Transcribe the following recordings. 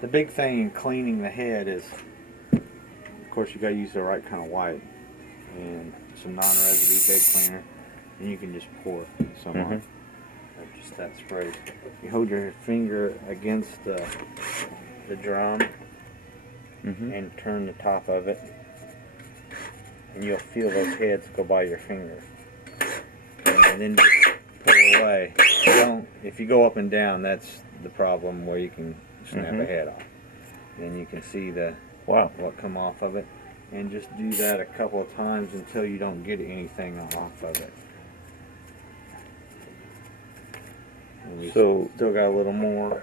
The big thing in cleaning the head is, of course, you got to use the right kind of wipe and some non-residue bed cleaner, and you can just pour some on, or just that spray. You hold your finger against the drum and turn the top of it, and you'll feel those heads go by your finger, and then just pull away. If you go up and down, that's the problem where you can snap a head off. And you can see what come off of it, and just do that a couple of times until you don't get anything off of it. And we still got a little more.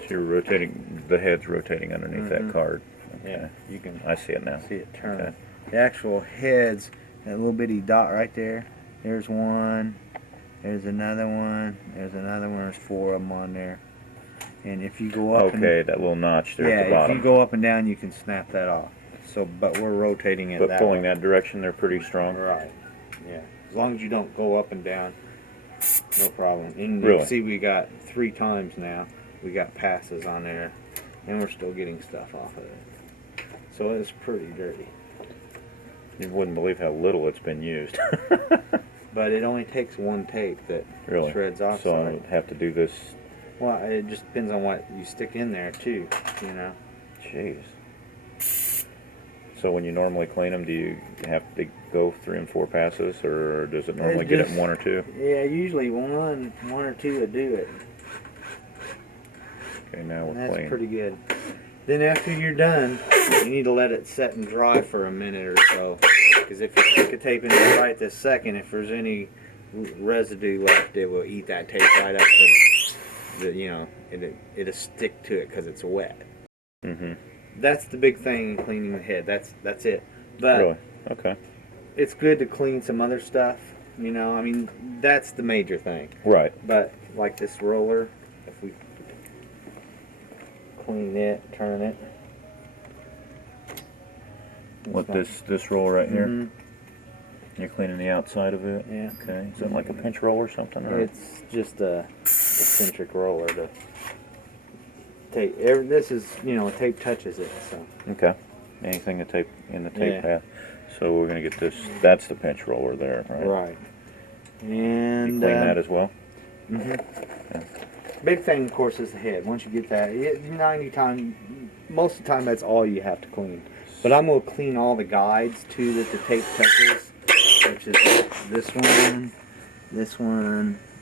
So you're rotating, the head's rotating underneath that card. Okay. Yeah, you can. I see it now. See it turn. Okay. The actual heads, that little bitty dot right there. There's one. There's another one. There's another one. There's 4 of them on there. And if you go up, that little notch there at the bottom. if you go up and down, you can snap that off. So, but we're rotating it. But pulling that direction, they're pretty strong. Right. Yeah. As long as you don't go up and down, no problem. And you Really? see, we got 3 times now. We got passes on there, and we're still getting stuff off of it. So it's pretty dirty. You wouldn't believe how little it's been used. But it only takes 1 tape that shreds oxide. So I have to do this. Well, it just depends on what you stick in there too, you know. Jeez. So when you normally clean them, do you have to go 3 and 4 passes, or does it normally get it in 1 or 2? Yeah, usually one or 2 would do it. Okay, now we're That's clean. pretty good. Then after you're done, you need to let it set and dry for a minute or so. Because if you stick a tape in there right this second, if there's any residue left, it will eat that tape right up to it'll stick to it because it's wet. That's the big thing in cleaning the head. That's it. But really? Okay. It's good to clean some other stuff. You know, I mean, that's the major thing. Right. But like this roller, if we clean it, turn it. What, this roll right here? You're cleaning the outside of it? Yeah. Okay. Is that like a pinch roll or something? Or? It's just a eccentric roller to tape. This is, tape touches it. So. Okay. Anything that tape in the tape path. So we're gonna get this. That's the pinch roller there, right? Right. And you clean that as well. Yeah. Big thing, of course, is the head. Once you get that, most of the time, that's all you have to clean. But I'm going to clean all the guides, too, that the tape touches, which is this one,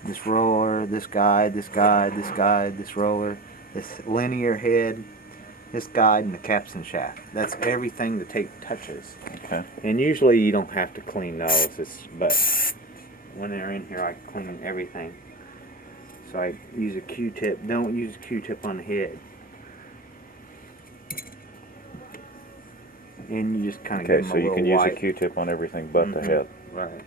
this roller, this guide, this roller, this linear head, this guide, and the capstan shaft. That's everything the tape touches. Okay. And usually you don't have to clean those, but when they're in here, I clean everything. So I use a Q-tip. Don't use a Q-tip on the head. And you just kind of give them a little so you can wipe. use a Q-tip on everything but the head. Right.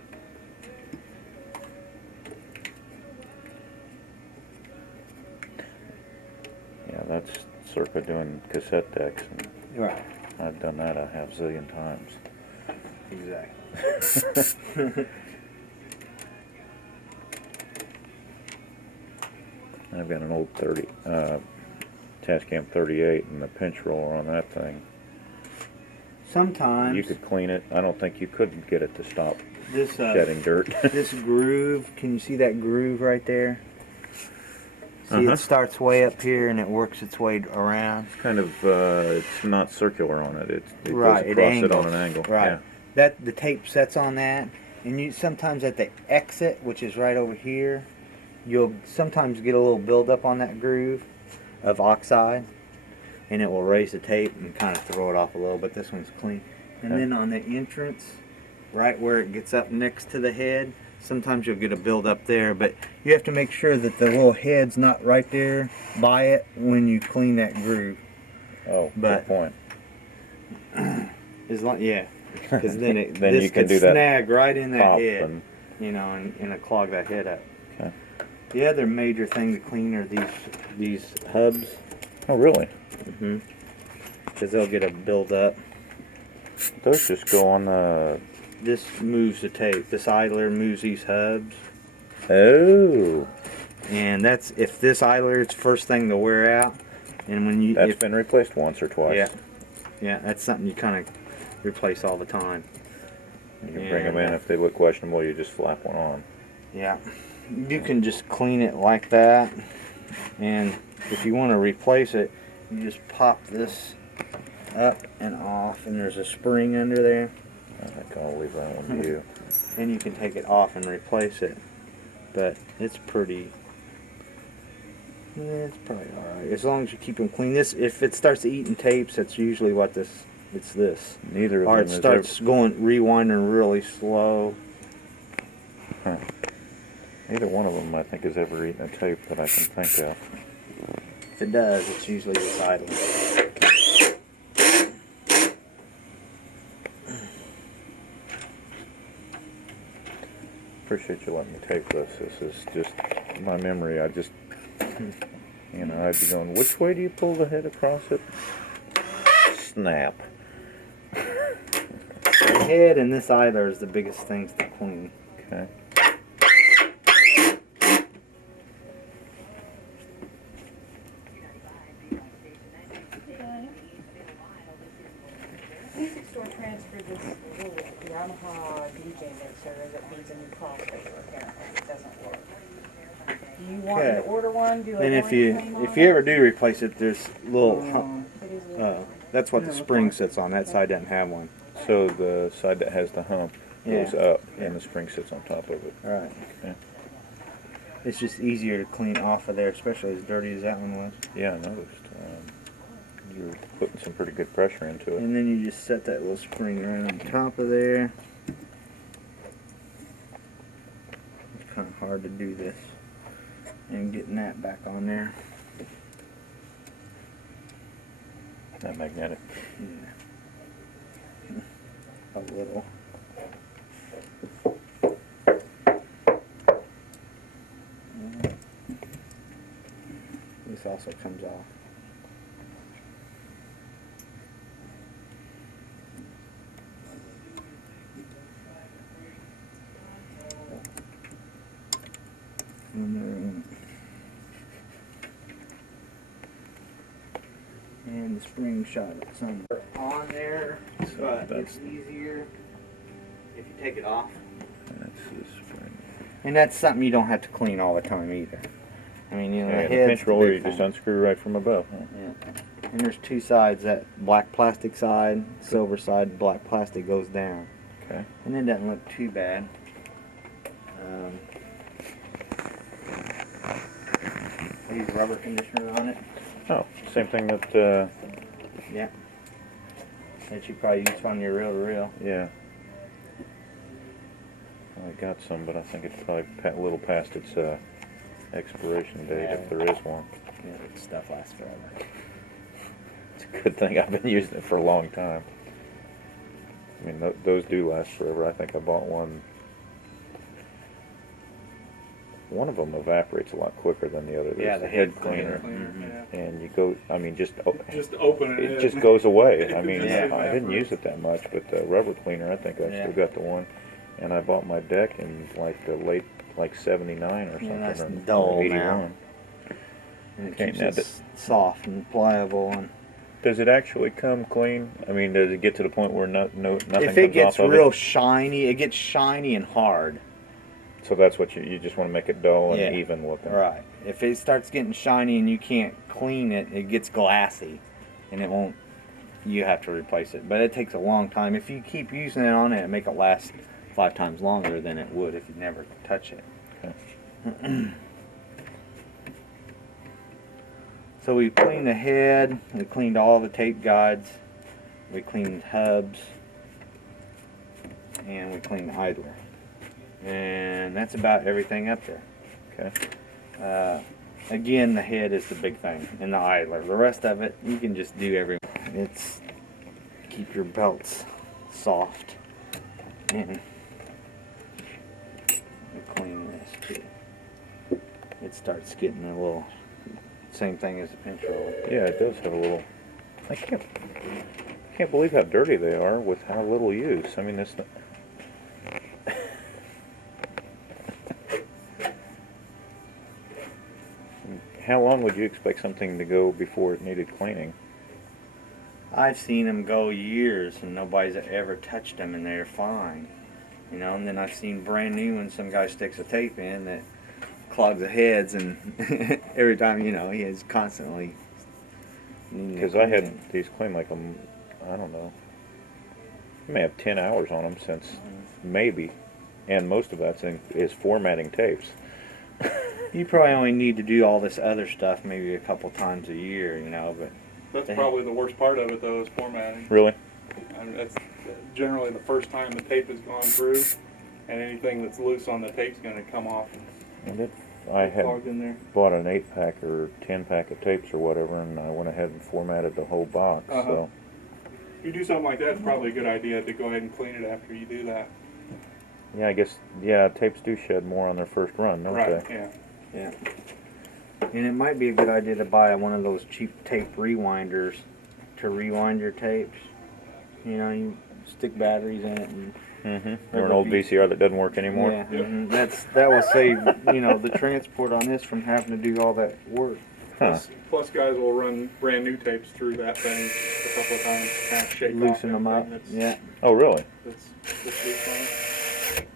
Yeah, that's circa doing cassette decks. Right. I've done that a half zillion times. Exactly. I've got an old Tascam 38 and the pinch roller on that thing. Sometimes you could clean it. I don't think you could get it to stop this shedding dirt. This groove, can you see that groove right there? See, it starts way up here and it works its way around. It's kind of, it's not circular on it. It right, goes across it on an angle. Right. Yeah. The tape sets on that, and you sometimes at the exit, which is right over here, you'll sometimes get a little buildup on that groove of oxide, and it will raise the tape and kind of throw it off a little, but this one's clean. And then on the entrance, right where it gets up next to the head, sometimes you'll get a buildup there, but you have to make sure that the little head's not right there by it when you clean that groove. Oh, good point. As long, yeah, because then then you can do that snag right in that head, and and clog that head up. Okay. The other major thing to clean are these hubs. Oh, really? Because they'll get a build up. Those just go on the this moves the tape. This idler moves these hubs. Oh. And that's if this idler is the first thing to wear out. And when you That's been replaced once or twice. Yeah. Yeah, that's something you kind of replace all the time. You can bring them in if they look questionable. You just slap one on. Yeah. You can just clean it like that. And if you want to replace it, you just pop this up and off, and there's a spring under there. I think I'll leave that one to you. And you can take it off and replace it. But it's pretty. Yeah, it's probably alright. As long as you keep them clean. This, if it starts eating tapes, that's usually what this. It's this. Neither of or them it is starts going rewinding really slow. Huh. Neither one of them, I think, has ever eaten a tape that I can think of. If it does, it's usually this idle. Appreciate you letting me tape this. This is just my memory. I just, you know, I'd be going, which way do you pull the head across it? Snap. The head and this idler is the biggest things to clean. Okay. Music store transferred this little Yamaha DJ mixer that needs a new crossover. Apparently, it doesn't work. Do you want me to order one? Do And if you ever do replace it, there's little. That's what the spring sits on. That side doesn't have one. So the side that has the hump goes Yeah. up, and the spring sits on top of it. Right. Okay. It's just easier to clean off of there, especially as dirty as that one was. Yeah, I noticed. You were putting some pretty good pressure into it. And then you just set that little spring right on top of there. It's kind of hard to do this. And getting that back on there. That magnetic. Yeah. A little. This also comes off. And the spring shot somewhere on there, but it's easier if you take it off. That's the spring. And that's something you don't have to clean all the time either. I mean, you know, Yeah, the the head's pinch the roller big you just thing. unscrew right from above. Huh? Yeah. And there's two sides. That black plastic side, silver side, black plastic goes down. Okay. And it doesn't look too bad. I use rubber conditioner on it. Oh, same thing that, Yeah. That you probably use on your reel-to-reel. yeah. I got some, but I think it's probably a little past its expiration date, if there is one. Yeah, that stuff lasts forever. It's a good thing I've been using it for a long time. I mean, those do last forever. I think I bought one. One of them evaporates a lot quicker than the other. Yeah, There's the head head cleaner. Yeah. And you go, I mean, just open it just goes away. I mean, Yeah. I didn't use it that much, but the rubber cleaner, I think I Yeah. still got the one. And I bought my deck in like the late, like 79 or something. Yeah, that's or dull 81. now. And it Okay, keeps now it soft and pliable. And Does it actually come clean? I mean, does it get to the point where nothing if it comes gets off of real it? shiny, it gets shiny and hard. So that's what you just want to make it dull and Yeah. even looking. Right. If it starts getting shiny and you can't clean it, it gets glassy, and it won't. You have to replace it, but it takes a long time. If you keep using it on it, make it last 5 times longer than it would if you never touch it. Okay. So we cleaned the head. We cleaned all the tape guides. We cleaned hubs, and we cleaned the idler. And that's about everything up there. Okay. Again, the head is the big thing, and the idler. The rest of it, you can just do every. It's keep your belts soft, and we clean this too. It starts getting a little. Same thing as the pinch roll. Yeah, it does have a little. I can't believe how dirty they are with how little use. I mean, how long would you expect something to go before it needed cleaning? I've seen them go years and nobody's ever touched them and they're fine. You know, and then I've seen brand new ones, some guy sticks a tape in that clogs the heads, and every time, you know, he is constantly. Because I had these cleaned like I don't know, I may have 10 hours on them since maybe, and most of that's is formatting tapes. You probably only need to do all this other stuff maybe a couple times a year, you know, but. That's probably the worst part of it, though, is formatting. Really? I mean, that's generally the first time the tape has gone through, and anything that's loose on the tape's going to come off. And I had Clogged in there. bought an 8-pack or 10-pack of tapes or whatever, and I went ahead and formatted the whole box. So If you do something like that, it's probably a good idea to go ahead and clean it after you do that. yeah, I guess tapes do shed more on their first run, don't Right, they? yeah. Yeah. And it might be a good idea to buy one of those cheap tape rewinders to rewind your tapes. You know, you stick batteries in it and. Or an old VCR that doesn't work anymore. Yeah, that will save, you know, the transport on this from having to do all that work. Huh. Plus, guys will run brand new tapes through that thing a couple of times to kind of shake off Loosen them up. anything Yeah. Oh, really? That's loose on it.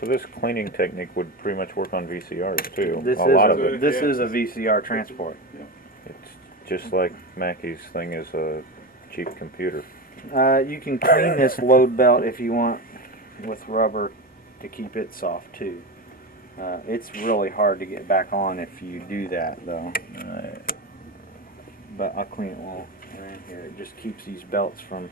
So this cleaning technique would pretty much work on VCRs too. This a lot of a- it. This yeah. is a VCR transport. It's just like Mackey's thing is a cheap computer. You can clean this load belt if you want with rubber to keep it soft too. It's really hard to get back on if you do that though. But I'll clean it while we're in here. It just keeps these belts from.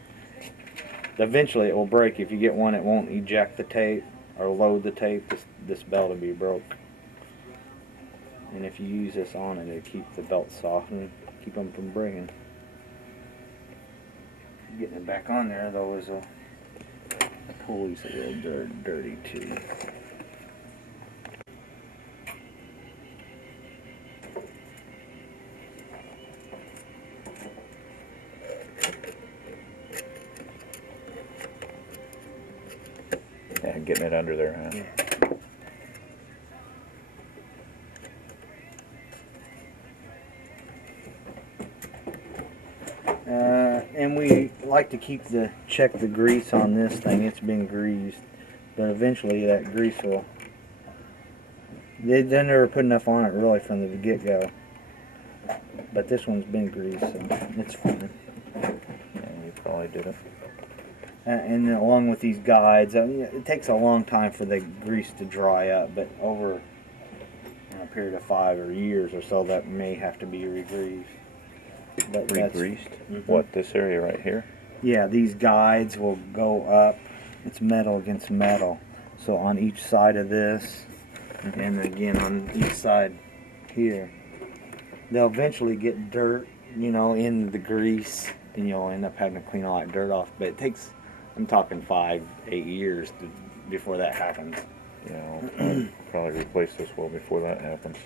Eventually it will break. If you get one, it won't eject the tape or load the tape. This belt will be broke. And if you use this on it, it'll keep the belt soft and keep them from breaking. Getting it back on there though is a pulley's a little dirty too. Yeah, getting it under there, huh? Yeah. And we like to check the grease on this thing. It's been greased, but eventually that grease will. They never put enough on it really from the get-go. But this one's been greased, so it's fine. Yeah, you probably did it. And then along with these guides, it takes a long time for the grease to dry up, but over a period of 5 years or so, that may have to be re-greased. But Re-greased? What, this area right here? Yeah, these guides will go up. It's metal against metal. So on each side of this, and again on each side here, they'll eventually get dirt, you know, in the grease, and you'll end up having to clean all that dirt off. But it takes, I'm talking 5-8 years before that happens. Yeah, I'll probably replace this well before that happens.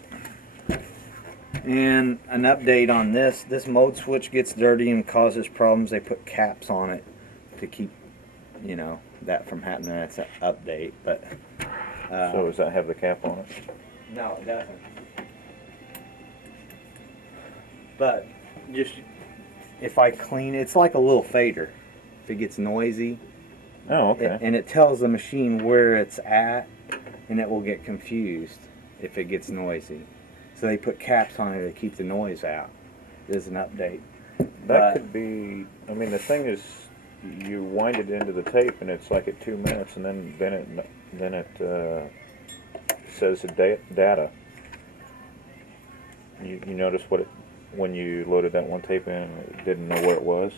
And an update on this mode switch gets dirty and causes problems. They put caps on it to keep, you know, that from happening. That's an update, but So does that have the cap on it? no, it doesn't. But just if I clean, it's like a little fader. If it gets noisy, Oh, okay. and it tells the machine where it's at, and it will get confused if it gets noisy. So they put caps on it to keep the noise out. There's an update. That could be, I mean, the thing is, you wind it into the tape and it's like at 2 minutes, and then it says the data. You notice when you loaded that one tape in, it didn't know where it was?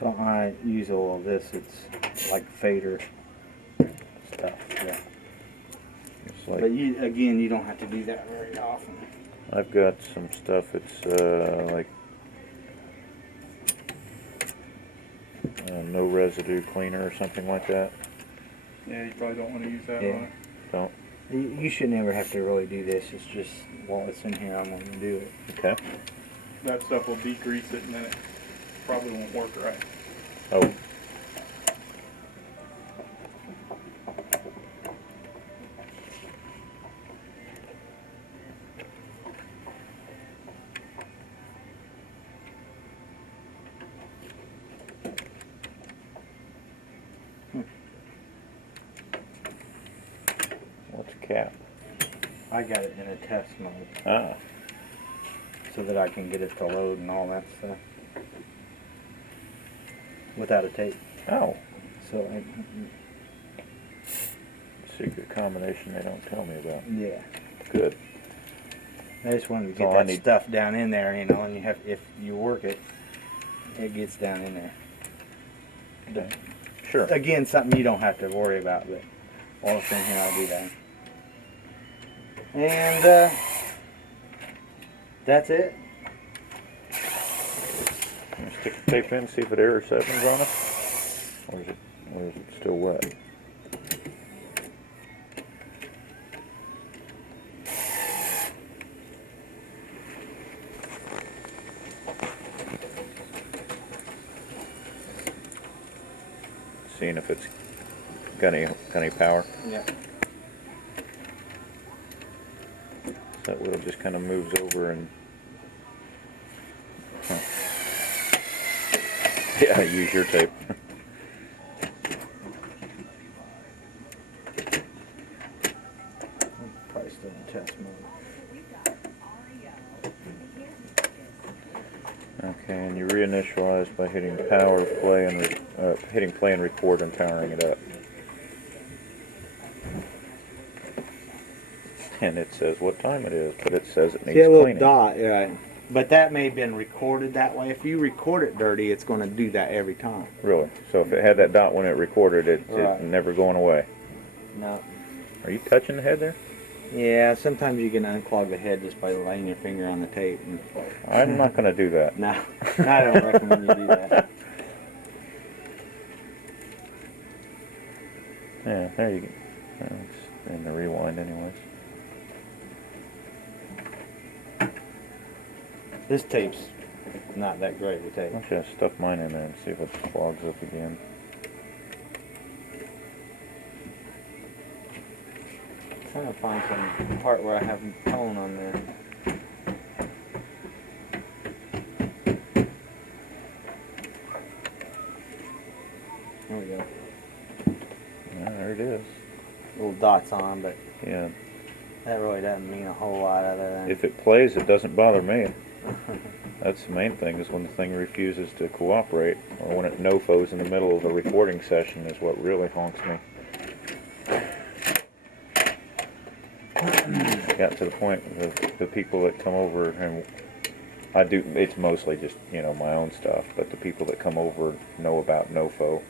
So I use all of this. It's like fader stuff. Yeah. It's like, But you don't have to do that very often. I've got some stuff, it's like no residue cleaner or something like that. Yeah, you probably don't want to use that Yeah. on it. Don't? You should never have to really do this. It's just while it's in here, I'm going to do it. Okay. That stuff will degrease it, and then it probably won't work right. Oh. cap? I got it in a test mode Ah, so that I can get it to load and all that stuff without a tape. oh, So secret combination they don't tell me about. yeah, Good. I just wanted to That's all get I that need. stuff down in there, you know, and you have, if you work it, it gets down in there. Okay. Sure. Again, something you don't have to worry about, but all the same here, I'll do that. And that's it. Stick the tape in, see if it error 7's on it. Or is it still wet? Seeing if it's got any power. Yeah. So that wheel just kind of moves over and. Huh. Yeah, use your tape. Probably still in test mode. Okay, and you reinitialize by hitting power, play, and hitting play and record and powering it up. And it says what time it is, but it says it needs See a little cleaning. dot, yeah. But that may have been recorded that way. If you record it dirty, it's going to do that every time. Really? So if it had that dot when it recorded, it's Right. never going away. No. Are you touching the head there? Yeah, sometimes you can unclog the head just by laying your finger on the tape. And I'm not going to do that. no, I don't recommend you do that. Yeah, there you go. It's in the rewind anyways. This tape's not that great to tape. I'm just going to stuff mine in there and see if it clogs up again. I'm trying to find some part where I have tone on there. There we go. Yeah, there it is. Little dots on, but Yeah. that really doesn't mean a whole lot other than. If it plays, it doesn't bother me. That's the main thing, is when the thing refuses to cooperate, or when it no-fos in the middle of a recording session is what really honks me. I got to the point with the people that come over, and I do, it's mostly just, you know, my own stuff, but the people that come over know about no-fo.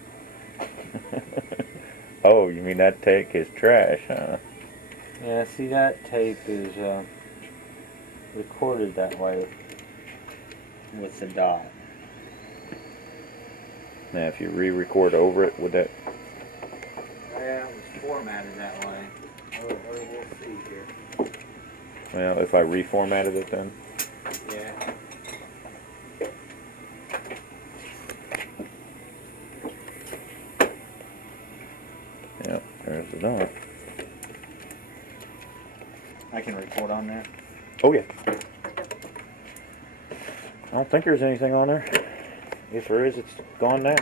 Oh, you mean that take is trash, huh? Yeah, see, that tape is recorded that way with the dot. Now, if you re-record over it, would that? Yeah, it was formatted that way. We'll see here. Well, if I reformatted it, then. Yeah. Yeah, there's the dot. I can record on there. Oh yeah. I don't think there's anything on there. If there is, it's gone now.